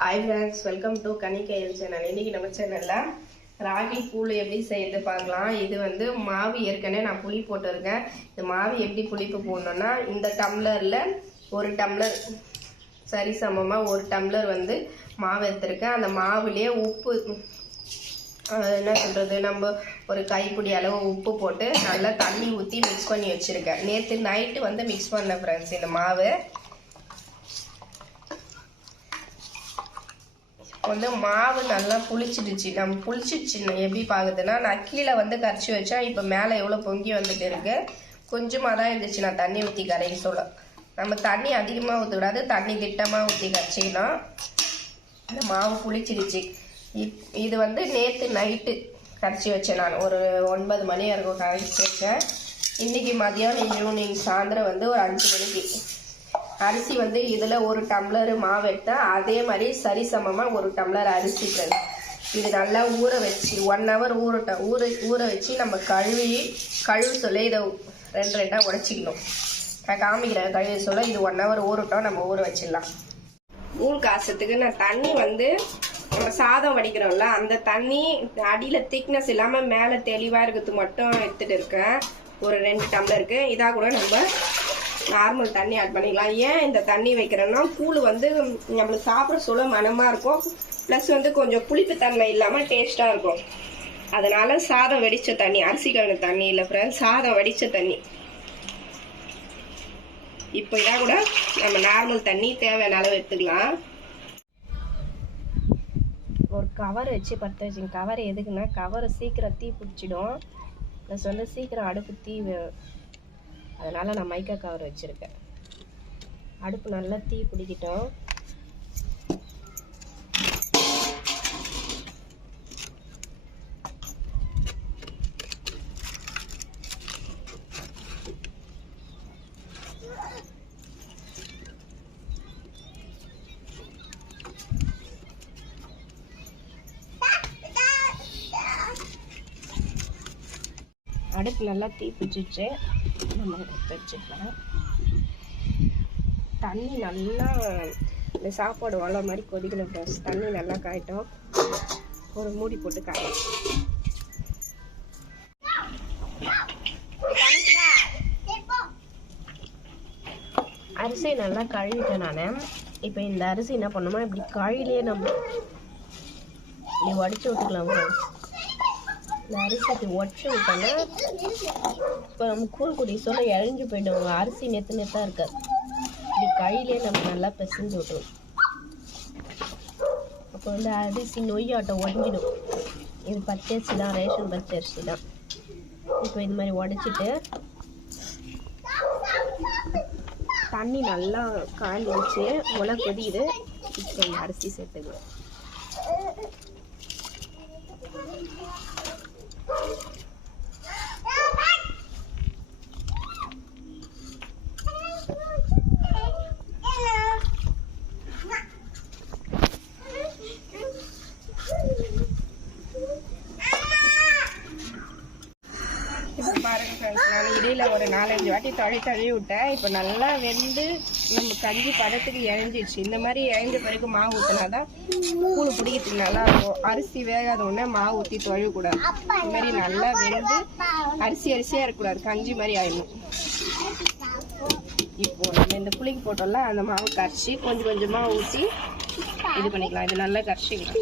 Hi friends, welcome to Kanika channel. இன்னைக்கு நம்ம சேனல்ல ராகி கூழ் எப்படி செய்யறது பார்க்கலாம். இது வந்து மாவு ஏற்கனவே நான் புளி போட்டுருக்கேன். இந்த மாவு எப்படி புளிப்பு போடணும்னா இந்த டம்ளர்ல ஒரு டம்ளர் சரி சமமா ஒரு டம்ளர் வந்து மாவு எடுத்துருக்கேன். அந்த மாவுலயே உப்பு என்ன சொல்றது நம்ம ஒரு கைப்பிடி அளவு உப்பு போட்டு நல்லா தண்ணி ஊற்றி மிக்ஸ் பண்ணி வச்சிருக்கேன். நேற்று நைட்டு வந்து மிக்ஸ் பண்ணேன் ஃப்ரெண்ட்ஸ். இந்த மாவு வந்து மாவு நல்லா புளிச்சிடுச்சு. நம்ம புளிச்சிடுச்சு எப்படி பார்க்குதுன்னா, நான் கீழே வந்து கரைச்சி வச்சா இப்போ மேலே எவ்வளோ பொங்கி வந்துட்டு இருக்கு. கொஞ்சமாக தான் இருந்துச்சு நான் தண்ணி ஊற்றி கரைக்க சொல்ல. நம்ம தண்ணி அதிகமாக ஊற்றக்கூடாது, தண்ணி திட்டமாக ஊற்றி கரைச்சிக்கணும். இந்த மாவு புளிச்சிடுச்சு. இது வந்து நேற்று நைட்டு கரைச்சி வச்சேன். நான் ஒரு 9 மணி வரைக்கும் கரைச்சி வச்சேன். இன்னைக்கு மதியானம் ஈவினிங் சாயந்தரம் வந்து ஒரு 5 மணிக்கு அரிசி வந்து இதில் ஒரு டம்ளர் மாவு எடுத்தேன். அதே மாதிரி சரிசமமாக ஒரு டம்ளர் அரிசி. இது நல்லா ஊற வச்சு 1 hour ஊற வச்சு நம்ம கழுவு சொல்ல இதை 2 உடைச்சிக்கணும். நான் காமிக்கிறேன் கழுவி சொல்ல. இது 1 hour ஊறட்டும், நம்ம ஊற வச்சிடலாம். கூழ் காசத்துக்கு நான் தண்ணி வந்து நம்ம சாதம் வடிக்கிறோம்ல, அந்த தண்ணி அடியில் திக்னஸ் இல்லாமல் மேலே தெளிவாக இருக்கிறது மட்டும் எடுத்துகிட்டு இருக்கேன். ஒரு 2 டம்ளருக்கு. இதாக கூட நம்ம நார்மல் தண்ணி ஆட் பண்ணிக்கலாம். ஏன் இந்த தண்ணி வைக்கிறோன்னா, கூழ் வந்து நம்மளுக்கு சாப்பிட சொல்ல மனமாக இருக்கும். ப்ளஸ் வந்து கொஞ்சம் புளிப்பு தன்மை இல்லாமல் டேஸ்ட்டாக இருக்கும். அதனால சாதம் வடித்த தண்ணி, அரிசி கழுவின தண்ணி இல்லை ஃப்ரெண்ட்ஸ், சாதம் வடித்த தண்ணி. இப்போ இதாக கூட நம்ம நார்மல் தண்ணி தேவையான அளவு எடுத்துக்கலாம். ஒரு கவர் வச்சு பற்ற வச்சுங்க. கவர் எதுக்குன்னா, கவர் சீக்கிரம் தீ பிடிச்சிடும். ப்ளஸ் வந்து சீக்கிரம் அடுப்பு தீ, அதனால் நான் மைக்கா கவர் வச்சுருக்கேன். அடுப்பு நல்லா தீ பிடிக்கிட்டோம். அடுப்பு நல்லா தீ பிடிச்சிச்சு. நம்ம எடுத்து வச்சுக்கலாம். தண்ணி நல்லா இந்த சாப்பாடு வள மாதிரி கொதிக்கணும் ஃப்ரெண்ட்ஸ். தண்ணி நல்லா காயிட்டோம். ஒரு மூடி போட்டு காயும். அரிசி நல்லா கழுவிட்டேன் நான். இப்போ இந்த அரிசி என்ன பண்ணணுமா, இப்படி கழுவிலே நம்ம இப்படி உடச்சி விட்டுக்கலாம் ஃப்ரெண்ட்ஸ். இந்த அரிசிக்கு உடச்சி விட்டோன்னா இப்போ நம்ம கூழ் குடி சொல்ல இழஞ்சி போய்டும். அரிசி நெத்தாக இருக்காது. இப்படி கையிலே நம்ம நல்லா பிசைஞ்சு விட்டுரும். அப்போ வந்து அரிசி நொய்யாட்டம் உடஞ்சிடும். இது பச்சரிசி தான், ரேஷன் பச்சரிசி தான். இப்போ இது மாதிரி உடச்சிட்டு தண்ணி நல்லா காய்ஞ்சிடுச்சு, முளை கொதிக்குது. இப்போ இந்த அரிசி சேர்த்துக்குவோம். நான் இடையில ஒரு 4-5 வாட்டி தழுவி விட்டேன். இப்போ நல்லா வெந்து நம்ம கஞ்சி பதத்துக்கு இழஞ்சிடுச்சு. இந்த மாதிரி இழந்த பிறகு மாவு ஊற்றினாதான் கூழ் பிடிக்கிறதுக்கு நல்லா இருக்கும். அரிசி வேகாத உடனே மாவு ஊற்றி தொழக்கூடாது. இந்த மாதிரி நல்லா வெந்து அரிசியாக இருக்கக்கூடாது, கஞ்சி மாதிரி ஆயிடணும். இப்போ நம்ம இந்த புளிக்கு போட்டோம்ல, அந்த மாவு கரைச்சி கொஞ்சம் கொஞ்சமாக ஊற்றி இது பண்ணிக்கலாம். இது நல்லா கரைச்சிக்கலாம்.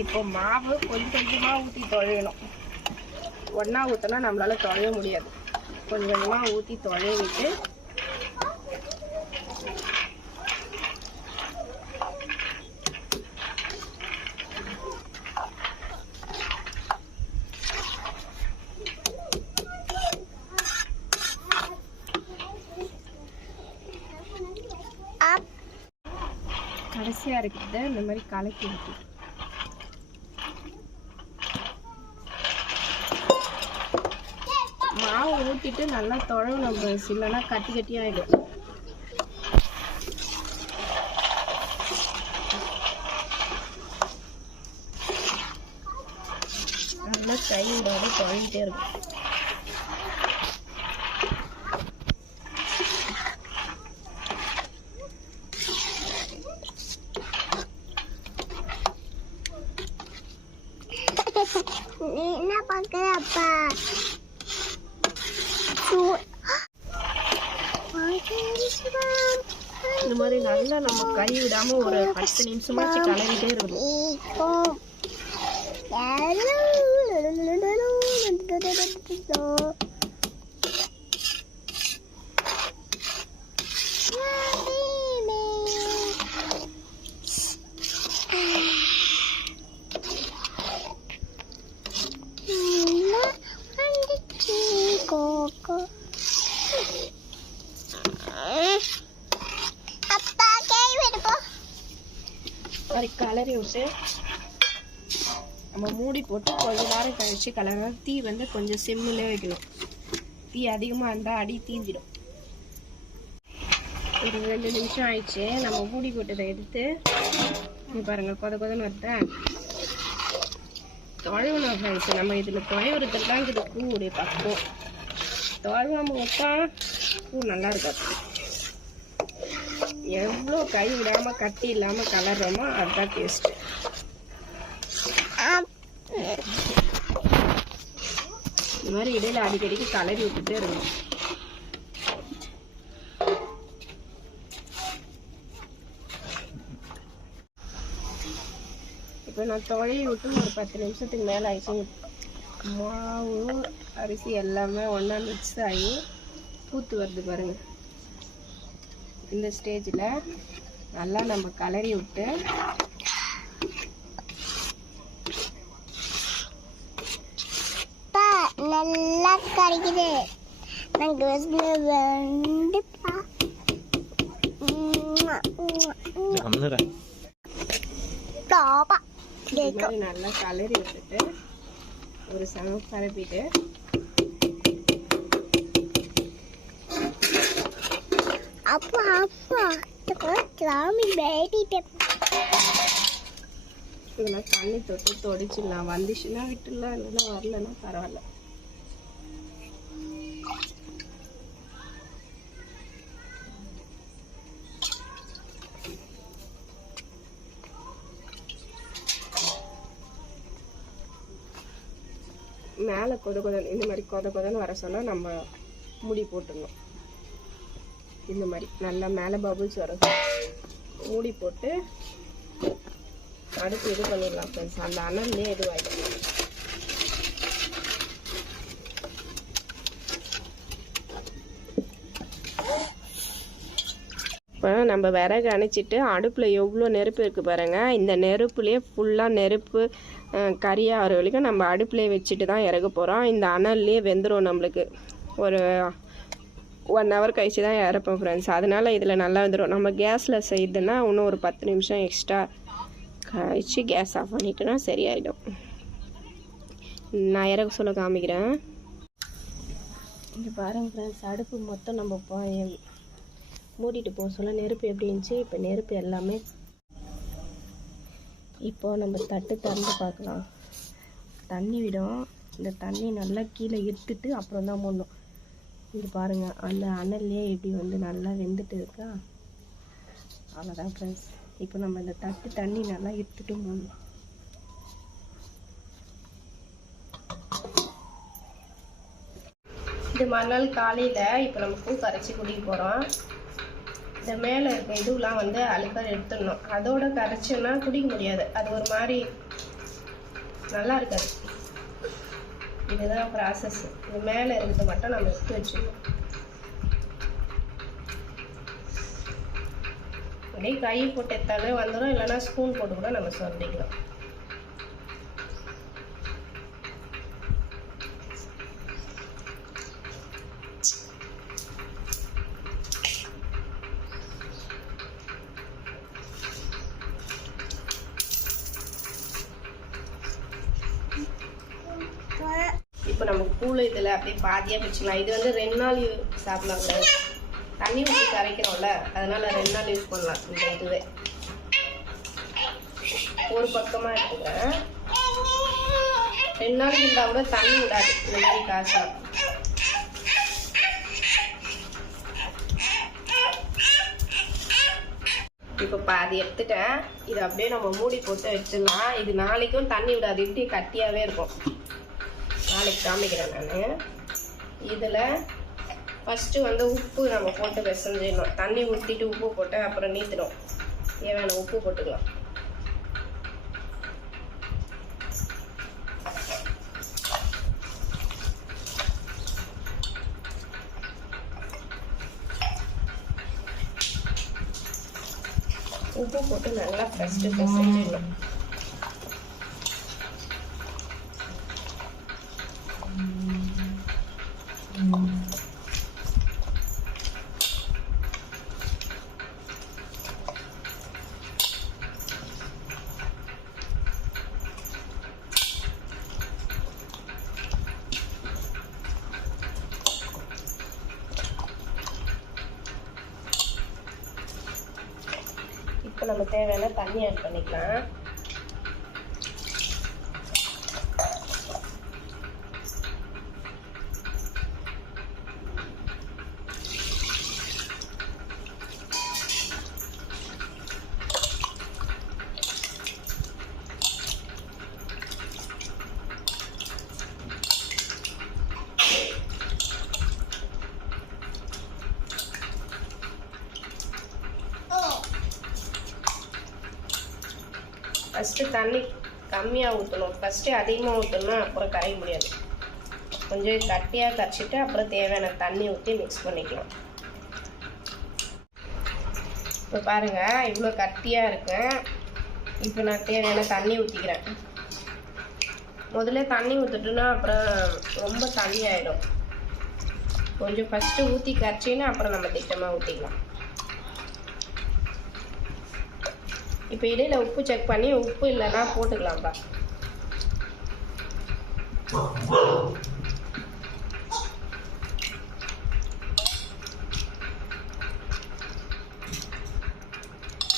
இப்போ மாவு கொஞ்சம் கொஞ்சமா ஊற்றி தொழையணும். ஒன்றா ஊற்றினா நம்மளால தொழைய முடியாது. கொஞ்சம் கொஞ்சமாக ஊற்றி தொழைவிட்டு கடைசியாக இருக்குது இந்த மாதிரி கலக்கி ஊற்றி மாவு ஊற்றிட்டு நல்லா தொழணும். இல்லைன்னா கட்டி கட்டியாகிடும். கை விடாது குழஞ்சிட்டே இருக்கும். நீ என்ன பார்க்குற அப்பா? இந்த மாதிரி நல்லா நம்ம கை விடாம ஒரு 10 நிமிஷமாச்சு கலரிட்டே இருக்கணும். கலரி விட்டு நம்ம மூடி போட்டு கொஞ்ச நேரம் கழிச்சு கலரணும். தீ வந்து கொஞ்சம் சிம்மிலே வைக்கணும். தீ அதிகமாக இருந்தால் அடி தீஞ்சிடும். ஒரு 2 நிமிஷம் ஆயிடுச்சு. நம்ம மூடி போட்டதை எடுத்து இங்கே பாருங்கள், கொதன்னு வருதா. தொலைவணும் ஃப்ரெண்ட்ஸ். நம்ம இதில் தொலைவுறதுல தான் இது பூவுடைய பக்கம். தொலைவாம வைப்பா பூ நல்லா இருக்காது. எவ்வளோ கை விடாமல் கட்டி இல்லாமல் கலர்றோமோ அதுதான் டேஸ்ட்டு. இந்த மாதிரி இடையில அடிக்கடிக்கு கலரி விட்டுட்டே இருக்கணும். இப்போ நான் தொலைவி விட்டு ஒரு 10 நிமிஷத்துக்கு மேலே ஆயிடுச்சு. மாவு அரிசி எல்லாமே ஒன்றா மிக்ஸ் ஆகி பூத்து வருது பாருங்கள். இந்த ஸ்டேஜில் நல்லா நம்ம கலரி விட்டு நல்லா கரைக்குது. நல்லா கலரி விட்டுட்டு ஒரு சமம் பரப்பிட்டு அப்பா அப்பா கிராமி பேட்டிட்டு இதெல்லாம் தண்ணி தொட்டு தொடிச்சிடலாம். வந்துச்சுன்னா விட்டுலாம், இல்லைன்னா வரலன்னா பரவாயில்ல. மேலே கொதன்னு இந்த மாதிரி கொதன்னு வர சொல்ல நம்ம மூடி போட்டுடணும். இந்த மாதிரி நல்லா மேலே பபுள்ஸ் வரும். மூடி போட்டு அடுத்து இது பண்ணிடலாம் ஃப்ரெண்ட்ஸ். அந்த அனல்லே இதுவாகிடும். இப்போ நம்ம விறகு அணைச்சிட்டு அடுப்பில் எவ்வளோ நெருப்பு இருக்குது பாருங்கள். இந்த நெருப்புலேயே ஃபுல்லாக நெருப்பு கறியாகிற வரைக்கும் நம்ம அடுப்புலேயே வச்சுட்டு தான் இறக்க போகிறோம். இந்த அனல்லே வெந்துடும். நம்மளுக்கு ஒரு 1 hour கழிச்சு தான் இறப்போம் ஃப்ரெண்ட்ஸ். அதனால் இதில் நல்லா வந்துடும். நம்ம கேஸில் செய்யுதுன்னா இன்னும் ஒரு 10 நிமிஷம் எக்ஸ்ட்ரா கழிச்சு கேஸ் ஆஃப் பண்ணிட்டோன்னா சரியாயிடும். நான் இறக்க சொல்ல காமிக்கிறேன். இங்கே பாருங்கள் ஃப்ரெண்ட்ஸ், அடுப்பு மொத்தம் நம்ம மூடிட்டு போக சொல்ல நெருப்பு எப்படி இருந்துச்சு. இப்போ நெருப்பு எல்லாமே இப்போது நம்ம தட்டு திறந்து பார்க்கலாம். தண்ணி விடும். இந்த தண்ணி நல்லா கீழே இழுத்துட்டு அப்புறம் தான் மூடணும். இது பாருங்கள், அந்த அனல்லையே இப்படி வந்து நல்லா வெந்துட்டு இருக்கா. அவ்வளோதான் ஃப்ரெண்ட்ஸ். இப்போ நம்ம இந்த தண்ணி நல்லா இழுத்துட்டு மூடணும். இது மறுநாள் காலையில் இப்போ நம்ம பூ கரைச்சி குடிக்க போகிறோம். இந்த மேலே இருக்க இதுவெலாம் வந்து அழுக்காக எடுத்துடணும். அதோட கரைச்சோன்னா குடிக்க முடியாது. அது ஒரு மாதிரி நல்லா இருக்காது. இதுதான் ப்ராசஸ். இது மேலே இருக்கிறத மட்டும் நம்ம எடுத்து வச்சுக்கணும். அப்படியே கை போட்டு எடுத்தாலே வந்துடும். இல்லைன்னா ஸ்பூன் போட்டு கூட நம்ம சொல்லிக்கலாம். இப்போ நம்ம கூழ் இதில் அப்படியே பாதியாக வச்சுக்கலாம். இது வந்து 2 நாள் சாப்பிடலாம். தண்ணி ஊற்றி கரைக்கிறோம்ல, அதனால 2 நாள் யூஸ் பண்ணலாம். இந்த இதுவே ஒரு பக்கமாக எடுத்துக்கிறேன். 2 நாளைக்கு இருந்தால் கூட தண்ணி விடாது இந்த மாதிரி காய்ச்சலாம். இப்போ பாதி எடுத்துட்டேன். இது அப்படியே நம்ம மூடி போட்டு வச்சிடலாம். இது நாளைக்கும் தண்ணி விடாது, இப்படி கட்டியாகவே இருக்கும். நாளைக்கு காமிக்கிறேன் நான். இதில் ஃபஸ்ட்டு வந்து உப்பு நம்ம போட்டு பிசைஞ்சிடணும். தண்ணி ஊற்றிட்டு உப்பு போட்டு அப்புறம் நீத்திடும். தேவையான உப்பு போட்டுக்கலாம். உப்பு போட்டு நல்லா ஃபஸ்ட்டு பிசைஞ்சிடணும். இப்போ நம்ம தேவையான தண்ணி ஆட் பண்ணிக்கலாம். ஃபஸ்ட்டு தண்ணி கம்மியாக ஊற்றணும். ஃபஸ்ட்டு அதிகமாக ஊற்றணும்னா அப்புறம் கரைய முடியாது. கொஞ்சம் கட்டியாக கரைச்சிட்டு அப்புறம் தேவையான தண்ணி ஊற்றி மிக்ஸ் பண்ணிக்கலாம். இப்போ பாருங்கள், இவ்வளோ கட்டியாக இருக்கு. இப்போ நான் தேவையான தண்ணி ஊற்றிக்கிறேன். முதல்ல தண்ணி ஊற்றிட்டோன்னா அப்புறம் ரொம்ப தண்ணி ஆகிடும். கொஞ்சம் ஃபஸ்ட்டு ஊற்றி கரைச்சின்னா அப்புறம் நம்ம திட்டமாக ஊற்றிக்கலாம். இப்போ இடையில் உப்பு செக் பண்ணி உப்பு இல்லைன்னா போட்டுக்கலாம்ப்பா.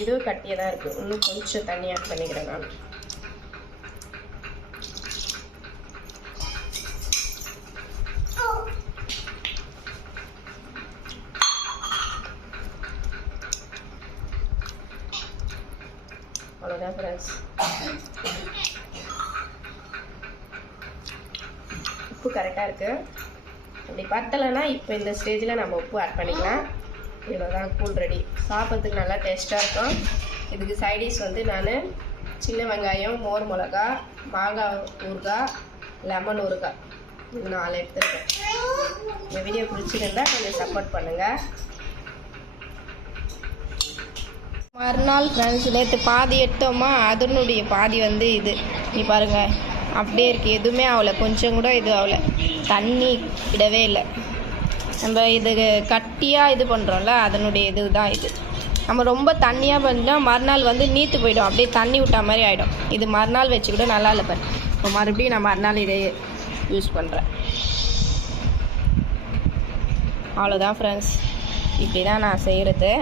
இதுவும் கட்டியாக தான் இருக்குது. இன்னும் கொஞ்சம் தண்ணி ஆட் பண்ணிக்கிறேன் நான். அவ்வளோதான் ஃப்ரெண்ட்ஸ். உப்பு கரெக்டாக இருக்குது. அப்படி பத்தலைன்னா இப்போ இந்த ஸ்டேஜில் நம்ம உப்பு ஆட் பண்ணிக்கலாம். இவ்வளோதான், கூழ் ரெடி. சாப்பிட்றதுக்கு நல்லா டேஸ்ட்டாக இருக்கும். இதுக்கு சைடிஷ் வந்து நான் சின்ன வெங்காயம், மோர் மிளகா, மாங்காய் ஊறுகாய், லெமன் ஊறுகாய், இது 4 எடுத்துருக்கேன். இந்த வீடியோ பிடிச்சிருந்தா கொஞ்சம் சப்போர்ட் பண்ணுங்கள். மறுநாள் ஃப்ரெண்ட்ஸ், நேற்று பாதி எடுத்தோமா, அதனுடைய பாதி வந்து இது நீ பாருங்கள் அப்படியே இருக்குது. எதுவுமே ஆகலை, கொஞ்சம் கூட இது ஆகலை. தண்ணி விடவே இல்லை. நம்ம இது கட்டியாக இது பண்ணுறோம்ல, அதனுடைய இது தான் இது. நம்ம ரொம்ப தண்ணியாக பண்ணால் மறுநாள் வந்து நீத்து போயிடும், அப்படியே தண்ணி விட்டா மாதிரி ஆகிடும். இது மறுநாள் வச்சு கூட நல்லா இல்லை பாரு. இப்போ மறுபடியும் நான் மறுநாள் இதை யூஸ் பண்ணுறேன். அவ்வளோதான் ஃப்ரெண்ட்ஸ், இப்படி தான் நான் செய்கிறது.